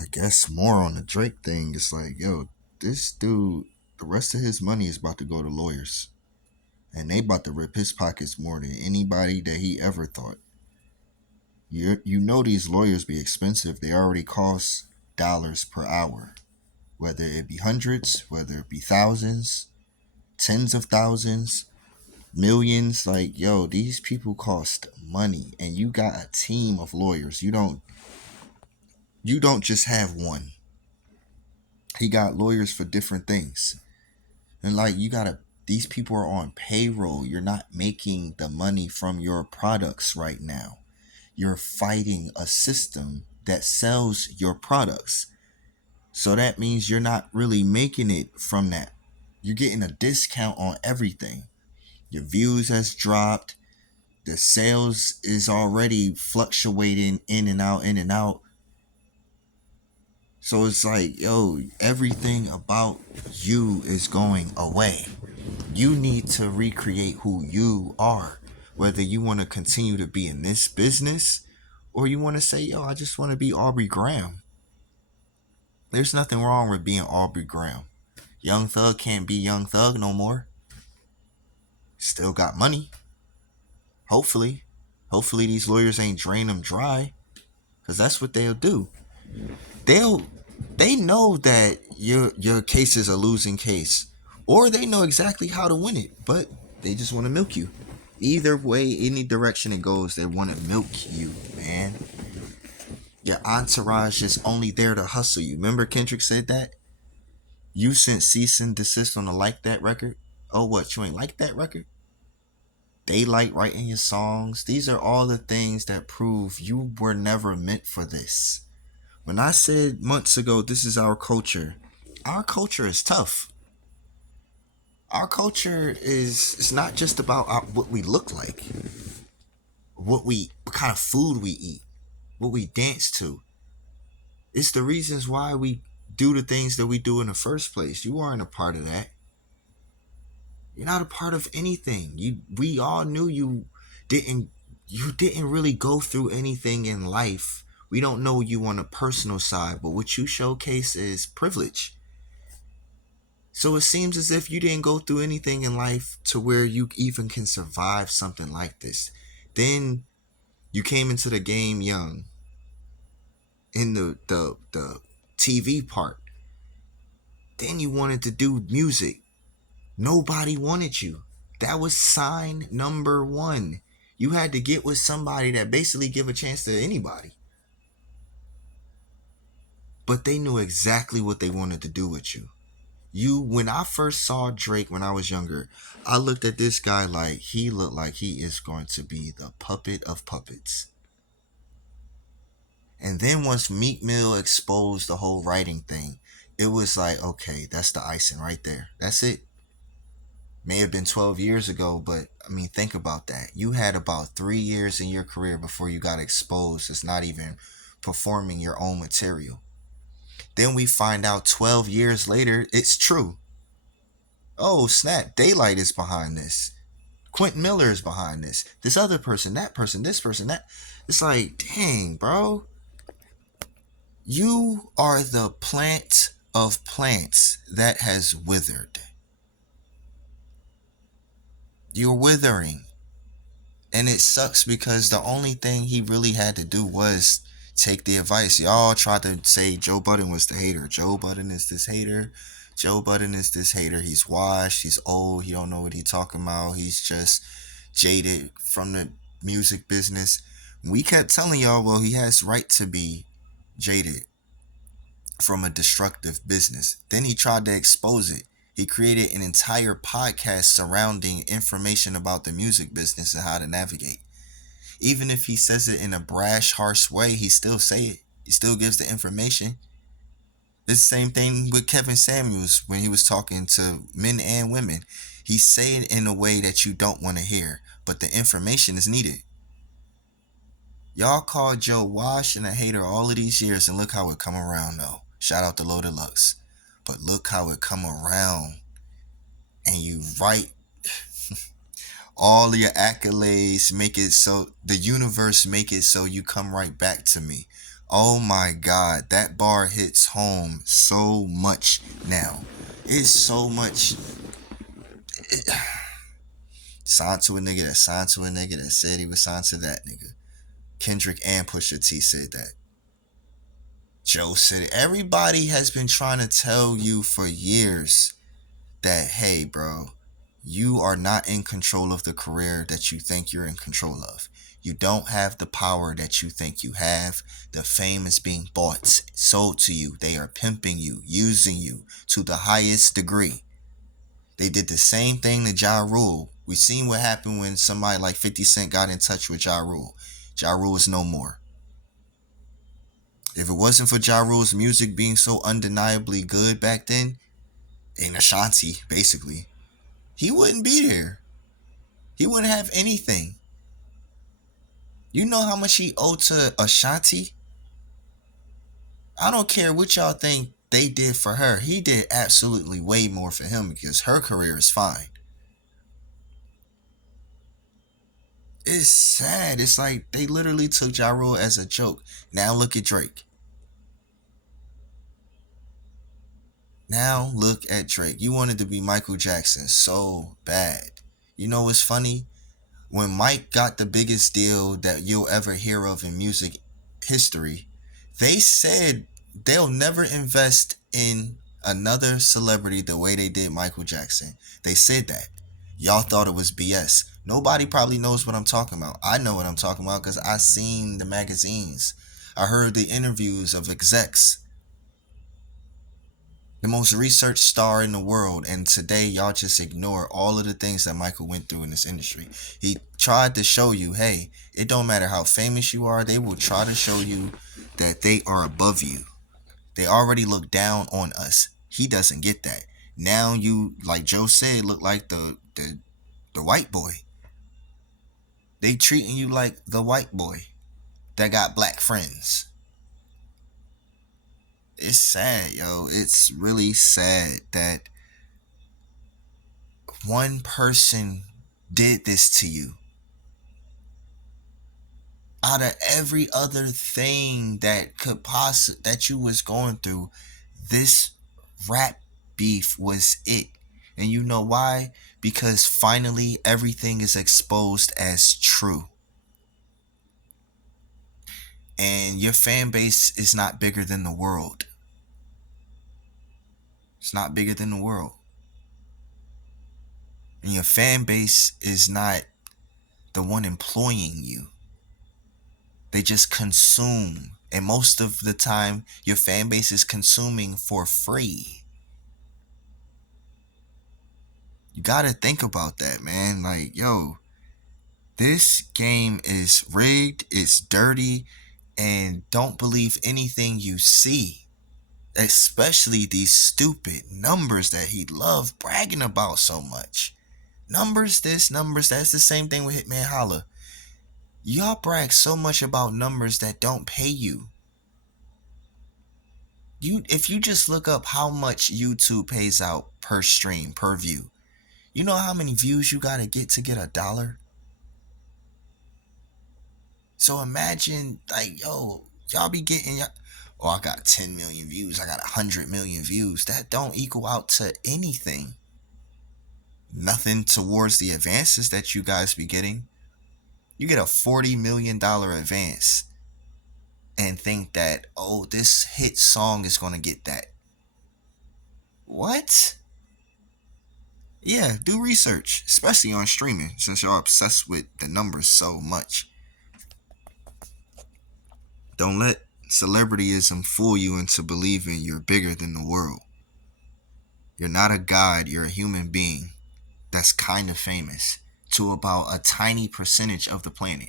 I guess more on the Drake thing. It's like, yo, this dude, the rest of his money is about to go to lawyers, and they about to rip his pockets more than anybody that he ever thought. You know these lawyers be expensive. They already cost dollars per hour, whether it be hundreds, whether it be thousands, tens of thousands, millions. Like, yo, these people cost money, and you got a team of lawyers. You don't just have one. He got lawyers for different things. And like, you gotta, these people are on payroll. You're not making the money from your products right now. You're fighting a system that sells your products. So that means you're not really making it from that. You're getting a discount on everything. Your views has dropped. The sales is already fluctuating in and out, in and out. So it's like, yo, everything about you is going away. You need to recreate who you are. Whether you want to continue to be in this business or you want to say, yo, I just want to be Aubrey Graham. There's nothing wrong with being Aubrey Graham. Young Thug can't be Young Thug no more. Still got money. Hopefully. Hopefully these lawyers ain't drain them dry. Because that's what they'll do. They'll they know that your case is a losing case. Or they know exactly how to win it. But they just want to milk you. Either way, any direction it goes, they want to milk you, man. Your entourage is only there to hustle you. Remember Kendrick said that? You sent cease and desist on the Like That record. Oh, what? You ain't like that record? Daylight writing your songs. These are all the things that prove you were never meant for this. When I said months ago, this is our culture is tough. Our culture is, it's not just about what we look like, what kind of food we eat, what we dance to. It's the reasons why we do the things that we do in the first place. You aren't a part of that. You're not a part of anything. We all knew didn't you didn't really go through anything in life. We don't know you on a personal side, but what you showcase is privilege. So it seems as if you didn't go through anything in life to where you even can survive something like this. Then you came into the game young in the TV part. Then you wanted to do music. Nobody wanted you. That was sign number one. You had to get with somebody that basically give a chance to anybody. But they knew exactly what they wanted to do with you. When I first saw Drake when I was younger, I looked at this guy like he looked like he is going to be the puppet of puppets. And then once Meek Mill exposed the whole writing thing, it was like, okay, that's the icing right there. That's it. May have been 12 years ago, but I mean, think about that. You had about 3 years in your career before you got exposed as not even performing your own material. Then we find out 12 years later, it's true. Oh, snap, Daylight is behind this. Quentin Miller is behind this. This other person, that person, this person, that. It's like, dang, bro. You are the plant of plants that has withered. You're withering. And it sucks because the only thing he really had to do was take the advice. Y'all tried to say Joe Budden was the hater. Joe Budden is this hater. Joe Budden is this hater. He's washed. He's old. He don't know what he's talking about. He's just jaded from the music business. We kept telling y'all, well, he has right to be jaded from a destructive business. Then he tried to expose it. He created an entire podcast surrounding information about the music business and how to navigate. Even if he says it in a brash, harsh way, he still say it. He still gives the information. It's the same thing with Kevin Samuels when he was talking to men and women. He say it in a way that you don't want to hear, but the information is needed. Y'all called Joe Wash and a hater all of these years, and look how it come around though. Shout out to Low Deluxe. But look how it come around. And you write all of your accolades, make it so the universe make it so you come right back to me. Oh my God, that bar hits home so much now. It's so much. Signed to a nigga that signed to a nigga that said he was signed to that nigga. Kendrick and Pusha T said that. Joe said it. Everybody has been trying to tell you for years that, hey, bro, you are not in control of the career that you think you're in control of. You don't have the power that you think you have. The fame is being bought, sold to you. They are pimping you, using you to the highest degree. They did the same thing to Ja Rule. We seen what happened when somebody like 50 Cent got in touch with Ja Rule. Ja Rule is no more. If it wasn't for Ja Rule's music being so undeniably good back then, in Ashanti, basically, he wouldn't be there. He wouldn't have anything. You know how much he owed to Ashanti? I don't care what y'all think they did for her. He did absolutely way more for him because her career is fine. It's sad. It's like they literally took Ja Rule as a joke. Now look at Drake. Now look at Drake. You wanted to be Michael Jackson so bad. You know what's funny? When Mike got the biggest deal that you'll ever hear of in music history, they said they'll never invest in another celebrity the way they did Michael Jackson. They said that. Y'all thought it was BS. Nobody probably knows what I'm talking about. I know what I'm talking about because I seen the magazines. I heard the interviews of execs. The most researched star in the world, and today y'all just ignore all of the things that Michael went through in this industry. He tried to show you, hey, it don't matter how famous you are, they will try to show you that they are above you. They already look down on us. He doesn't get that. Now you, like Joe said, look like the white boy. They treating you like the white boy that got black friends. It's sad, yo. It's really sad that one person did this to you. Out of every other thing that could that you was going through, this rap beef was it. And you know why? Because finally everything is exposed as true. And your fan base is not bigger than the world. It's not bigger than the world. And your fan base is not the one employing you. They just consume. And most of the time, your fan base is consuming for free. You gotta think about that, man. Like, yo, this game is rigged, it's dirty, and don't believe anything you see. Especially these stupid numbers that he loved bragging about so much. Numbers this, numbers that. It's the same thing with Hitman Holla. Y'all brag so much about numbers that don't pay you. If you just look up how much YouTube pays out per stream, per view, you know how many views you gotta get to get $1? So imagine, like, yo, y'all be getting, oh, I got 10 million views, I got 100 million views. That don't equal out to anything. Nothing towards the advances that you guys be getting. You get a $40 million advance and think that, oh, this hit song is going to get that. What? Yeah, do research, especially on streaming, since y'all obsessed with the numbers so much. Don't let celebrityism fool you into believing you're bigger than the world. You're not a god, you're a human being that's kind of famous to about a tiny percentage of the planet.